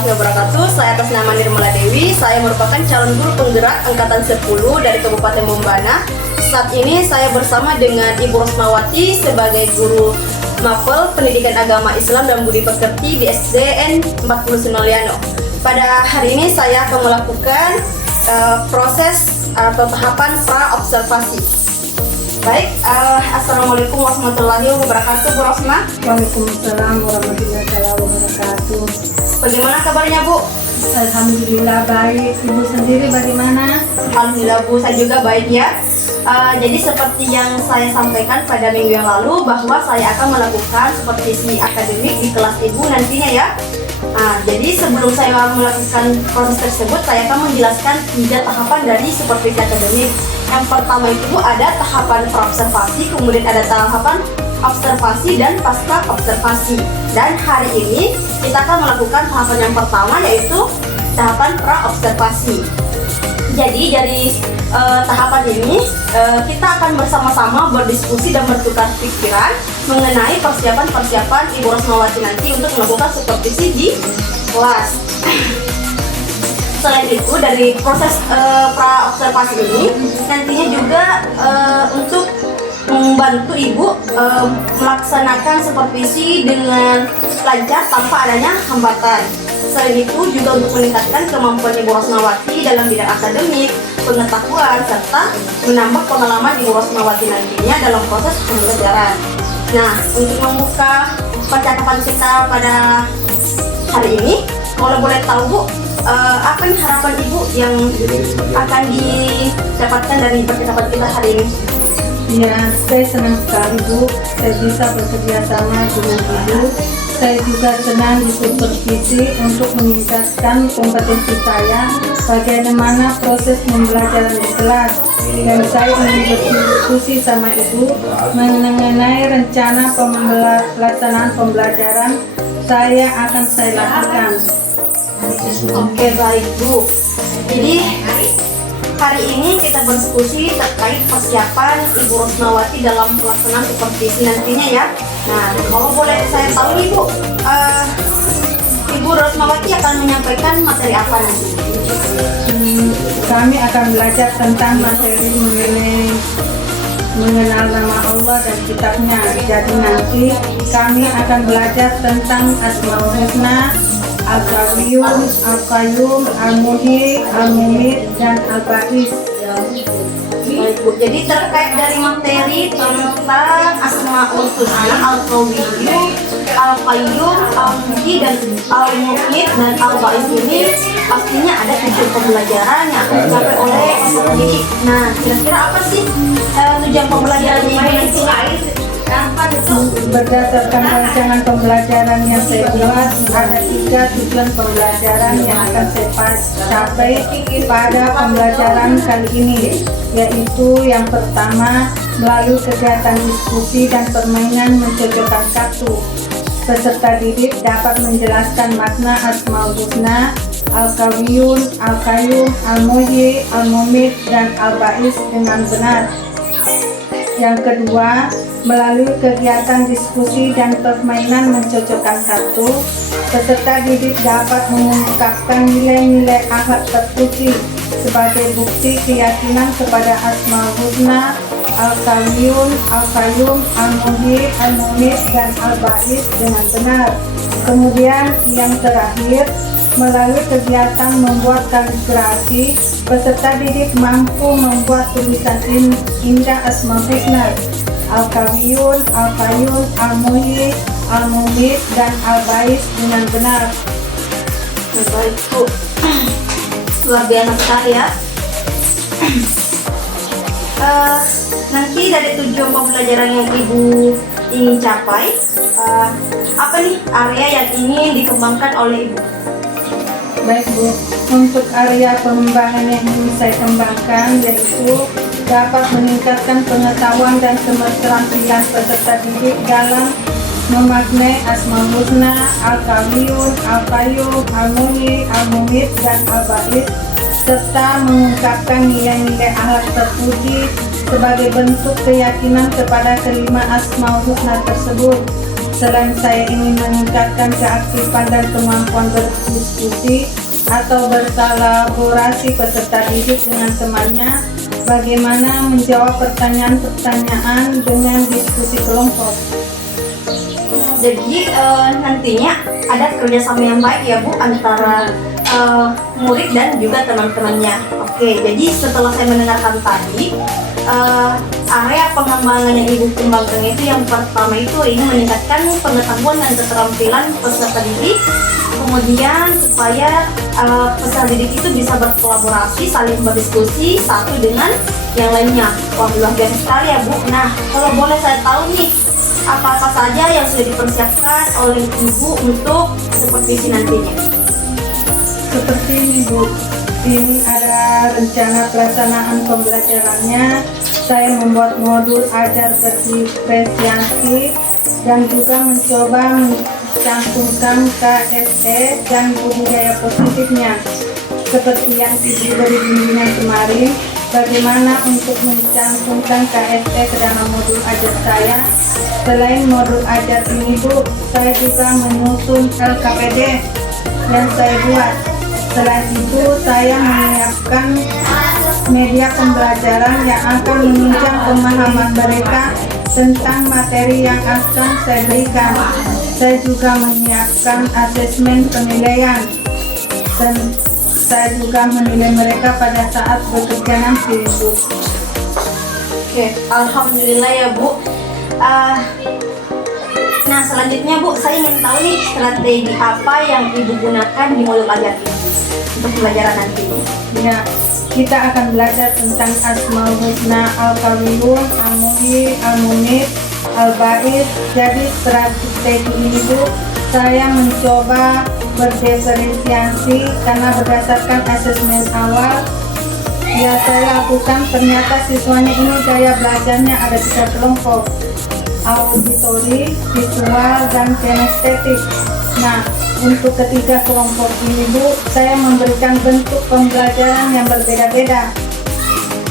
warahmatullahi wabarakatuh. Saya atas nama Nirmala Dewi. Saya merupakan calon guru penggerak angkatan 10 dari Kabupaten Bombana. Saat ini saya bersama dengan Ibu Rosmawati sebagai guru Mapel Pendidikan Agama Islam dan Budi Pekerti di SDN 40 Sunoliano. Pada hari ini saya akan melakukan proses atau tahapan pra-observasi. Baik, Assalamualaikum warahmatullahi wabarakatuh, Bu Rosma. Waalaikumsalam warahmatullahi wabarakatuh. Bagaimana kabarnya, Bu? Alhamdulillah baik. Ibu sendiri bagaimana? Alhamdulillah, Bu, saya juga baik ya. Jadi seperti yang saya sampaikan pada minggu yang lalu, bahwa saya akan melakukan supervisi akademik di kelas Ibu nantinya ya. Jadi sebelum saya melakukan proses tersebut, saya akan menjelaskan 3 tahapan dari supervisi akademik. Yang pertama itu ada tahapan pra-observasi, kemudian ada tahapan observasi dan pasca observasi. Dan hari ini kita akan melakukan tahapan yang pertama, yaitu tahapan pra-observasi. Jadi dari tahapan ini kita akan bersama-sama berdiskusi dan bertukar pikiran mengenai persiapan-persiapan Ibu Rosmawati nanti untuk melakukan supervisi di kelas. Selain itu, dari proses pra-observasi ini nantinya juga untuk membantu Ibu melaksanakan supervisi dengan lancar tanpa adanya hambatan. Selain itu juga untuk meningkatkan kemampuan Ibu Rosmawati dalam bidang akademik, pengetahuan, serta menambah pengalaman Ibu Rosmawati nantinya dalam proses pembelajaran. Nah, untuk membuka percakapan kita pada hari ini, kalau boleh tahu Bu, apa nih harapan Ibu yang akan didapatkan dari percakapan kita hari ini? Ya, saya senang sekali Bu, saya bisa bekerja sama dengan Ibu. Saya juga senang disupervisi untuk meningkatkan kompetensi saya bagaimana proses pembelajaran di kelas. Dan saya ingin berdiskusi sama Ibu mengenai rencana pelaksanaan pembelajaran akan saya lakukan. Oke, baik Bu. Jadi hari ini kita berdiskusi terkait persiapan Ibu Rosmawati dalam pelaksanaan supervisi nantinya ya. Nah, kalau boleh saya tahu nih Bu, Ibu Rosmawati akan menyampaikan materi apa nanti? Kami akan belajar tentang materi mengenal nama Allah dan kitabnya. Jadi nanti kami akan belajar tentang Asmaul Husna, Al-Qawiyum, Al-Qayyum, Al-Muhyi, Al-Mumit, dan Al-Ba'is. Baik Bu, jadi terkait dari materi tentang Asmaul Husna, Al-Qawiyum, Al-Qayyum, Al-Muhyi, dan Al-Mumit, dan Al-Ba'is ini pastinya ada tujuan pembelajaran yang akan dicapai oleh peserta didik. Nah, kira-kira apa sih tujuan pembelajaran ini nanti? Berdasarkan rancangan pembelajaran yang saya buat, ada 3 tujuan pembelajaran yang akan saya capai pada pembelajaran kali ini, yaitu yang pertama, melalui kegiatan diskusi dan permainan mencocokkan kartu. Peserta didik dapat menjelaskan makna Asmaul Husna, Al-Qawiyun, Al-Qayyum, Al-Muhyi, Al-Mumit, dan Al-Ba'is dengan benar. Yang kedua, melalui kegiatan diskusi dan permainan mencocokkan kartu, peserta didik dapat mengungkapkan nilai-nilai akhlak terpuji sebagai bukti keyakinan kepada Asmaul Husna, Al-Qawiyun, Al-Qayyum, Al-Muhyi, Al-Mumit, dan Al-Ba'is dengan benar. Kemudian yang terakhir, melalui kegiatan membuat kaligrafi, peserta didik mampu membuat tulisan indah Asmaul Husna, Al-Qawiyun, Al-Qayyum, Al-Muhyi, Al-Mumit, dan Al-Ba'is dengan benar. Baik Bu, luar biasa sekali ya. Nanti dari tujuan pembelajaran yang Ibu ingin capai, apa nih area yang ingin dikembangkan oleh Ibu? Baik Bu, untuk area pengembangan yang ingin saya kembangkan yaitu dapat meningkatkan pengetahuan dan keterampilan peserta didik dalam memaknai Asmaul Husna, Al-Qawiyun, Al-Qayyum, Al-Muhyi, Al-Mumit, dan Al-Ba'is, serta mengungkapkan nilai-nilai akhlak terpuji sebagai bentuk keyakinan kepada kelima Asmaul Husna tersebut. Selain saya ingin meningkatkan keaktifan dan kemampuan berdiskusi atau berkolaborasi peserta didik dengan temannya, bagaimana menjawab pertanyaan-pertanyaan dengan diskusi kelompok. Jadi nantinya ada kerjasama yang baik ya Bu antara murid dan juga teman-temannya. Oke, jadi setelah saya mendengarkan tadi, area pengembangan yang Ibu kembangkan itu yang pertama itu ingin meningkatkan pengetahuan dan keterampilan peserta didik, kemudian supaya peserta didik itu bisa berkolaborasi, saling berdiskusi satu dengan yang lainnya. Wah, luar biasa sekali ya Bu. Nah, kalau boleh saya tahu nih, apa saja yang sudah dipersiapkan oleh Ibu untuk supervisi nantinya? Seperti ini Bu, ini ada rencana pelaksanaan pembelajarannya. Saya membuat modul ajar berdiferensiasi dan juga mencoba mencantumkan KSE dan budidaya positifnya. Seperti yang Ibu beri bimbingan kemarin, bagaimana untuk mencantumkan KSE ke dalam modul ajar saya. Selain modul ajar ini Bu, saya juga menyusun LKPD yang saya buat. Selain itu, saya menyiapkan media pembelajaran yang akan menunjang pemahaman mereka tentang materi yang akan saya berikan. Saya juga menyiapkan asesmen penilaian dan saya juga menilai mereka pada saat bekerja nanti, Bu. Oke, alhamdulillah ya Bu. Nah selanjutnya Bu, saya ingin tahu nih strategi apa yang Ibu gunakan di modul ajar ini untuk pembelajaran nantinya. Ya, kita akan belajar tentang Asmaul Husna, Al-Qawiyun, Al-Muhyi, Al-Munib, Al-Ba'id. Jadi strategi ini Bu, saya mencoba berdiferensiasi karena berdasarkan asesmen awal ya saya lakukan, ternyata siswanya ini gaya belajarnya ada 3 kelompok: auditori, visual, dan kinestetik. Nah, untuk ketiga kelompok ini Bu, saya memberikan bentuk pembelajaran yang berbeda-beda.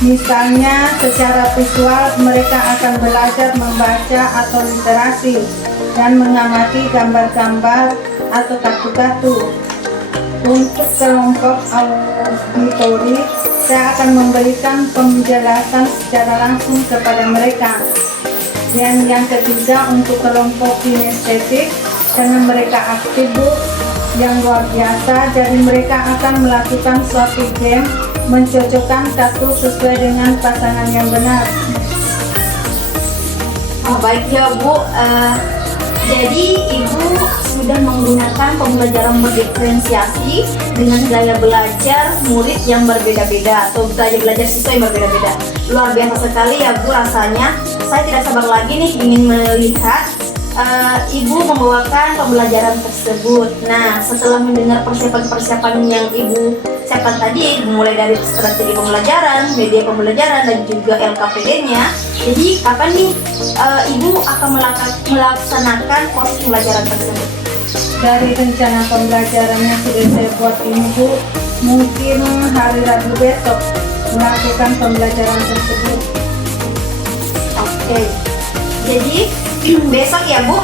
Misalnya secara visual mereka akan belajar membaca atau literasi dan mengamati gambar-gambar atau kartu-kartu. Untuk kelompok auditori, saya akan memberikan penjelasan secara langsung kepada mereka. Dan yang ketiga untuk kelompok kinestetik, karena mereka aktif Bu, yang luar biasa, jadi mereka akan melakukan suatu game mencocokkan kartu sesuai dengan pasangan yang benar. Oh, baik ya Bu. Jadi Ibu sudah menggunakan pembelajaran berdiferensiasi dengan gaya belajar murid yang berbeda-beda atau gaya belajar siswa yang berbeda-beda. Luar biasa sekali ya Bu rasanya. Saya tidak sabar lagi nih ingin melihat Ibu membawakan pembelajaran tersebut. Nah, setelah mendengar persiapan-persiapan yang Ibu siapkan tadi, mulai dari strategi pembelajaran, media pembelajaran, dan juga LKPD-nya, jadi kapan nih Ibu akan melaksanakan proses pembelajaran tersebut? Dari rencana pembelajaran yang sudah saya buat ini Bu, mungkin hari Rabu besok melakukan pembelajaran tersebut. Oke, jadi besok ya Bu,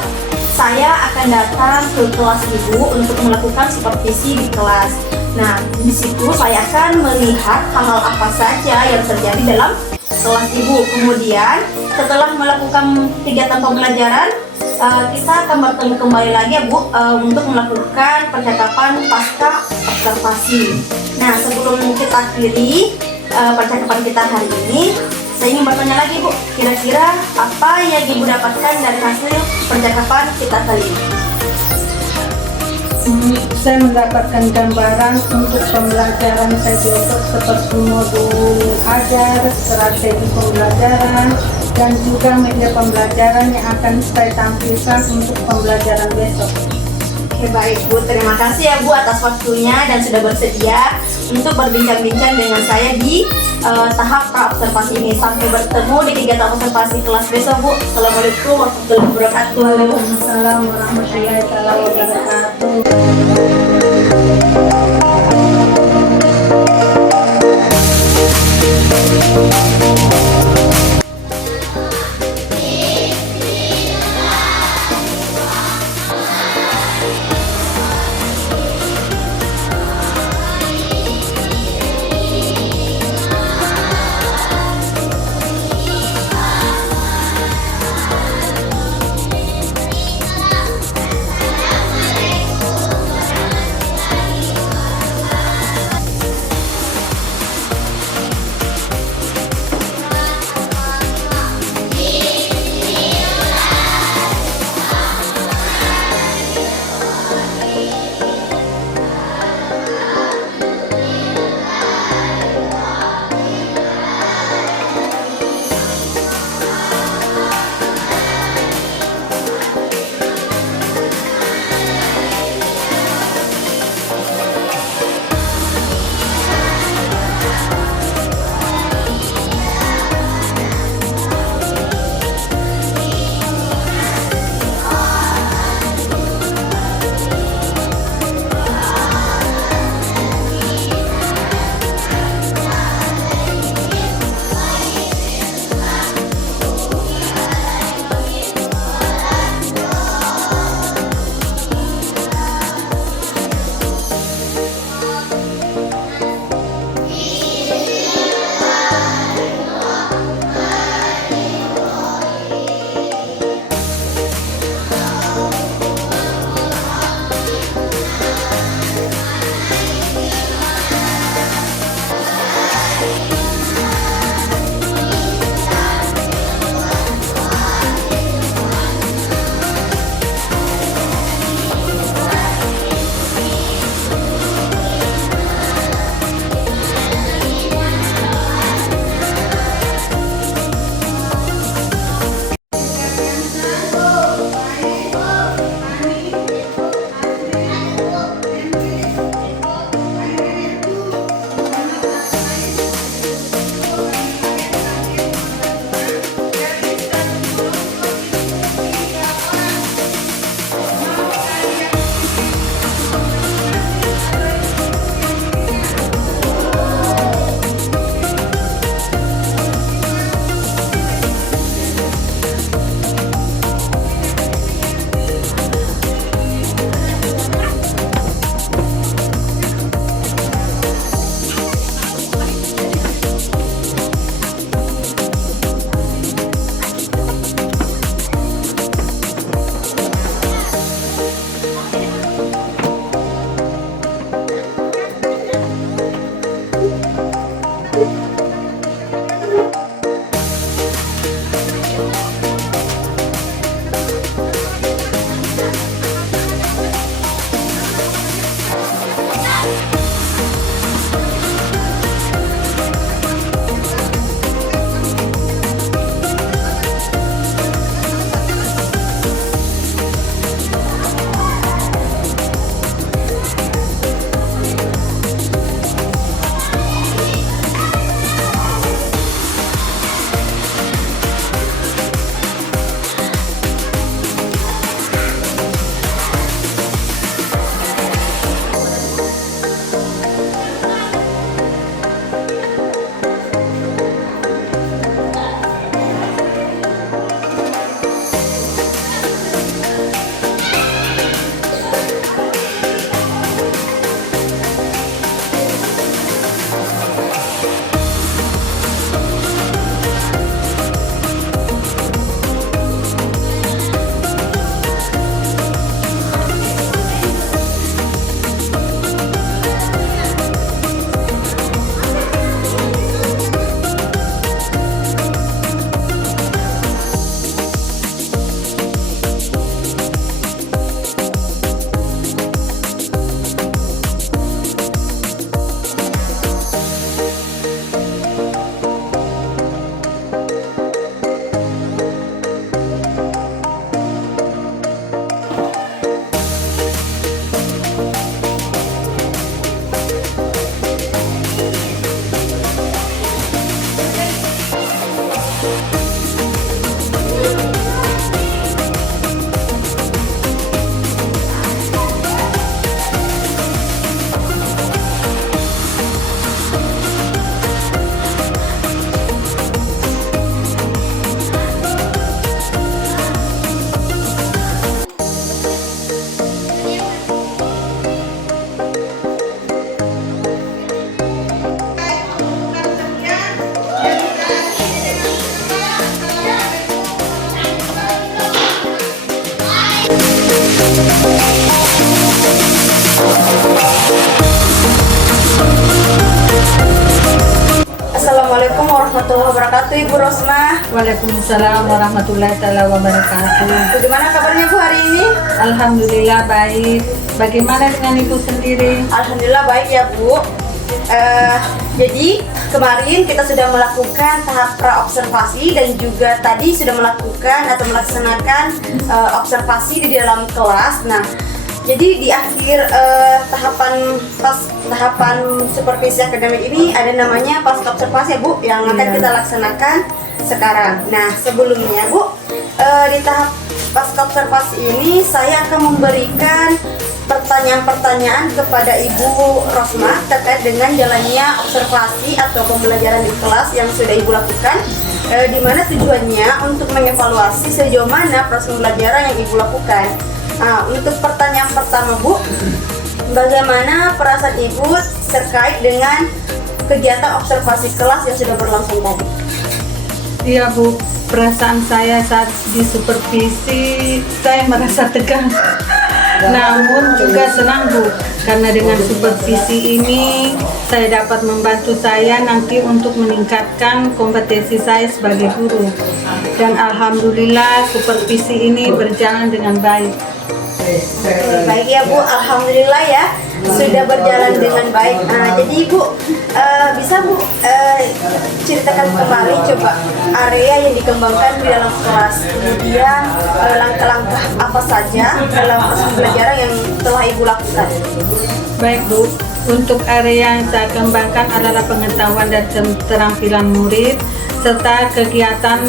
saya akan datang ke kelas Ibu untuk melakukan supervisi di kelas. Nah, di situ saya akan melihat hal-hal apa saja yang terjadi dalam kelas Ibu. Kemudian setelah melakukan kegiatan pembelajaran, kita akan bertemu kembali lagi ya Bu untuk melakukan percakapan pasca observasi. Nah, sebelum kita akhiri percakapan kita hari ini, saya ingin bertanya lagi Bu, kira-kira apa yang Ibu dapatkan dari hasil percakapan kita kali ini? Saya mendapatkan gambaran untuk pembelajaran saya besok seperti modul ajar, strategi pembelajaran, dan juga media pembelajaran yang akan saya tampilkan untuk pembelajaran besok. Oke, baik Bu, terima kasih ya Bu atas waktunya dan sudah bersedia untuk berbincang-bincang dengan saya di tahap pra-observasi ini. Sampai bertemu di kegiatan observasi kelas besok Bu. Assalamualaikum warahmatullahi wabarakatuh. Waalaikumsalam warahmatullahi wabarakatuh. Assalamualaikum warahmatullahi wabarakatuh, Ibu Rosmah. Waalaikumsalam warahmatullahi taala wabarakatuh. Bagaimana kabarnya Bu hari ini? Alhamdulillah baik. Bagaimana dengan Ibu sendiri? Alhamdulillah baik ya Bu. Jadi kemarin kita sudah melakukan tahap pra-observasi dan juga tadi sudah melakukan atau melaksanakan observasi di dalam kelas. Nah, jadi di akhir tahapan supervisi akademik ini ada namanya pasca observasi ya Bu, yang akan kita laksanakan sekarang. Nah, sebelumnya Bu, di tahap pasca observasi ini saya akan memberikan pertanyaan-pertanyaan kepada Ibu Rosmah terkait dengan jalannya observasi atau pembelajaran di kelas yang sudah Ibu lakukan, di mana tujuannya untuk mengevaluasi sejauh mana proses pembelajaran yang Ibu lakukan. Nah, untuk pertanyaan pertama Bu, bagaimana perasaan Ibu terkait dengan kegiatan observasi kelas yang sudah berlangsung tadi? Iya Bu, perasaan saya saat di supervisi saya merasa tegang. Namun juga senang Bu, karena dengan supervisi ini saya dapat membantu saya nanti untuk meningkatkan kompetensi saya sebagai guru. Dan alhamdulillah supervisi ini berjalan dengan baik. Baik ya Bu, alhamdulillah ya sudah berjalan dengan baik. Nah, jadi Ibu bisa Bu ceritakan kembali coba area yang dikembangkan di dalam kelas, kemudian langkah-langkah apa saja dalam proses pembelajaran yang telah Ibu lakukan. Baik Bu, untuk area yang saya kembangkan adalah pengetahuan dan keterampilan murid serta kegiatan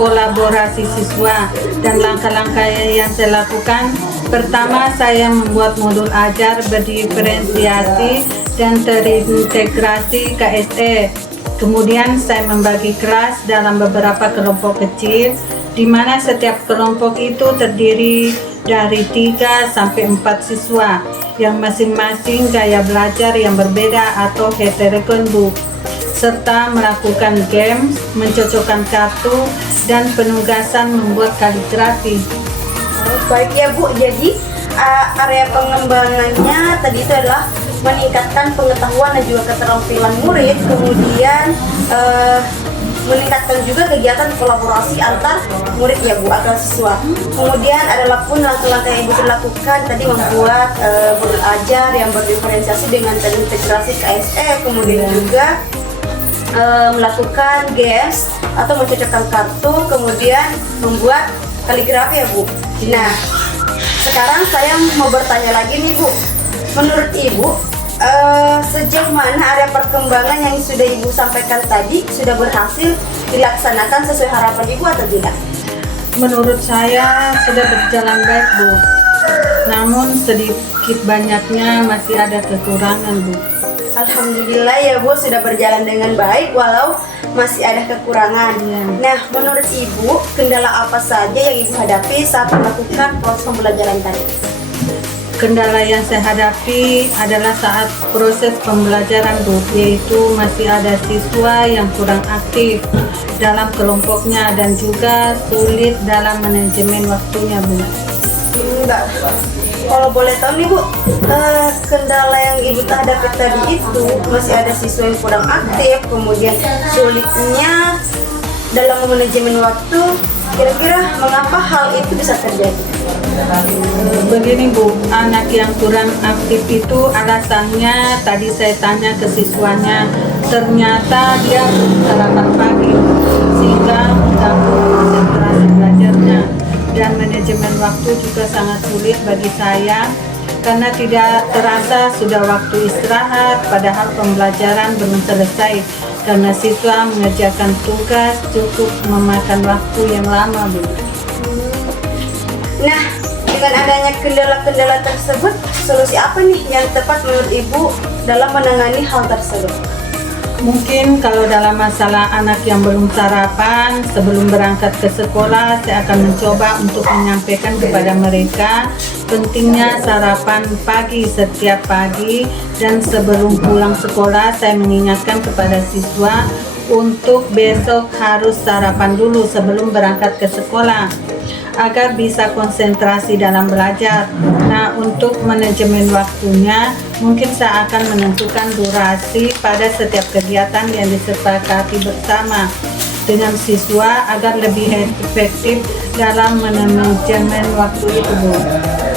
kolaborasi siswa. Dan langkah-langkah yang saya lakukan, pertama saya membuat modul ajar berdiferensiasi dan terintegrasi KSE. Kemudian saya membagi kelas dalam beberapa kelompok kecil, di mana setiap kelompok itu terdiri dari 3 sampai 4 siswa yang masing-masing gaya belajar yang berbeda atau heterogen Bu, serta melakukan games, mencocokkan kartu, dan penugasan membuat kaligrafi. Baik ya Bu, jadi area pengembangannya tadi itu adalah meningkatkan pengetahuan dan juga keterampilan murid, kemudian meningkatkan juga kegiatan kolaborasi antar murid ya Bu atau siswa. Kemudian adalah pun langkah-langkah yang Ibu lakukan tadi membuat modul ajar yang berdiferensiasi dengan terintegrasi KSE, kemudian juga melakukan games atau mencocokkan kartu, kemudian membuat kaligrafi ya Bu. Nah, sekarang saya mau bertanya lagi nih Bu, menurut Ibu sejauh mana area perkembangan yang sudah Ibu sampaikan tadi sudah berhasil dilaksanakan sesuai harapan Ibu atau tidak? Menurut saya sudah berjalan baik Bu, namun sedikit banyaknya masih ada kekurangan Bu. Alhamdulillah ya Bu, sudah berjalan dengan baik walau masih ada kekurangan. Nah, menurut Ibu kendala apa saja yang Ibu hadapi saat melakukan proses pembelajaran tadi? Kendala yang saya hadapi adalah saat proses pembelajaran Bu, yaitu masih ada siswa yang kurang aktif dalam kelompoknya dan juga sulit dalam manajemen waktunya Bu. Enggak. Kalau boleh tahu nih Bu, kendala yang Ibu hadapi tadi itu masih ada siswa yang kurang aktif, kemudian sulitnya dalam manajemen waktu. Kira-kira mengapa hal itu bisa terjadi? Begini Bu, anak yang kurang aktif itu alasannya tadi saya tanya ke siswanya, ternyata dia sarapan pagi sehingga mengganggu konsentrasi belajarnya. Dan manajemen waktu juga sangat sulit bagi saya karena tidak terasa sudah waktu istirahat padahal pembelajaran belum selesai karena siswa mengerjakan tugas cukup memakan waktu yang lama Bu. Nah, dengan adanya kendala-kendala tersebut, solusi apa nih yang tepat menurut Ibu dalam menangani hal tersebut? Mungkin kalau dalam masalah anak yang belum sarapan sebelum berangkat ke sekolah, saya akan mencoba untuk menyampaikan kepada mereka pentingnya sarapan pagi setiap pagi, dan sebelum pulang sekolah saya mengingatkan kepada siswa untuk besok harus sarapan dulu sebelum berangkat ke sekolah. agar bisa konsentrasi dalam belajar. Nah, untuk manajemen waktunya, mungkin saya akan menentukan durasi pada setiap kegiatan yang disepakati bersama dengan siswa agar lebih efektif dalam manajemen waktu itu, Bu.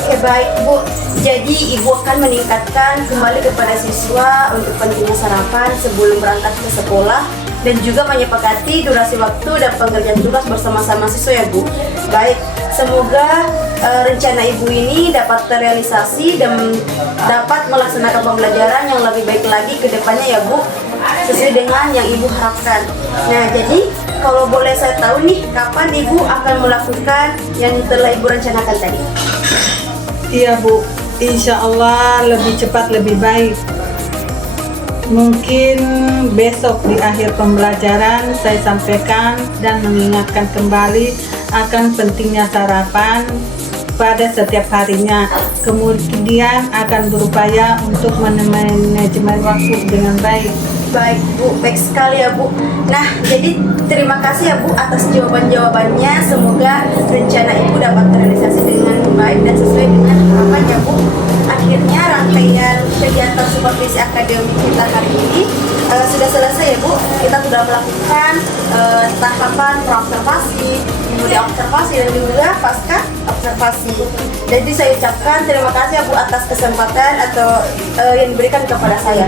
Oke, baik Bu. Jadi Ibu akan meningkatkan kembali kepada siswa untuk pentingnya sarapan sebelum berangkat ke sekolah dan juga menyepakati durasi waktu dan pengerjaan tugas bersama-sama siswa ya Bu. Baik, semoga rencana Ibu ini dapat terrealisasi dan dapat melaksanakan pembelajaran yang lebih baik lagi ke depannya ya Bu, sesuai dengan yang Ibu harapkan. Nah, jadi kalau boleh saya tahu nih, kapan Ibu akan melakukan yang telah Ibu rencanakan tadi? Iya, Bu, insya Allah lebih cepat lebih baik. Mungkin besok di akhir pembelajaran saya sampaikan dan mengingatkan kembali akan pentingnya sarapan pada setiap harinya. Kemudian akan berupaya untuk manajemen waktu dengan baik. Baik Bu, baik sekali ya Bu. Nah, jadi terima kasih ya Bu atas jawaban-jawabannya. Semoga rencana Ibu dapat terrealisasi dengan baik dan sesuai dengan harapan ya Bu. Akhirnya rangkaian kegiatan supervisi akademik kita hari ini sudah selesai ya Bu. Kita sudah melakukan tahapan praobservasi, kemudian observasi dan juga pasca observasi. Jadi saya ucapkan terima kasih ya Bu atas kesempatan atau yang diberikan kepada saya.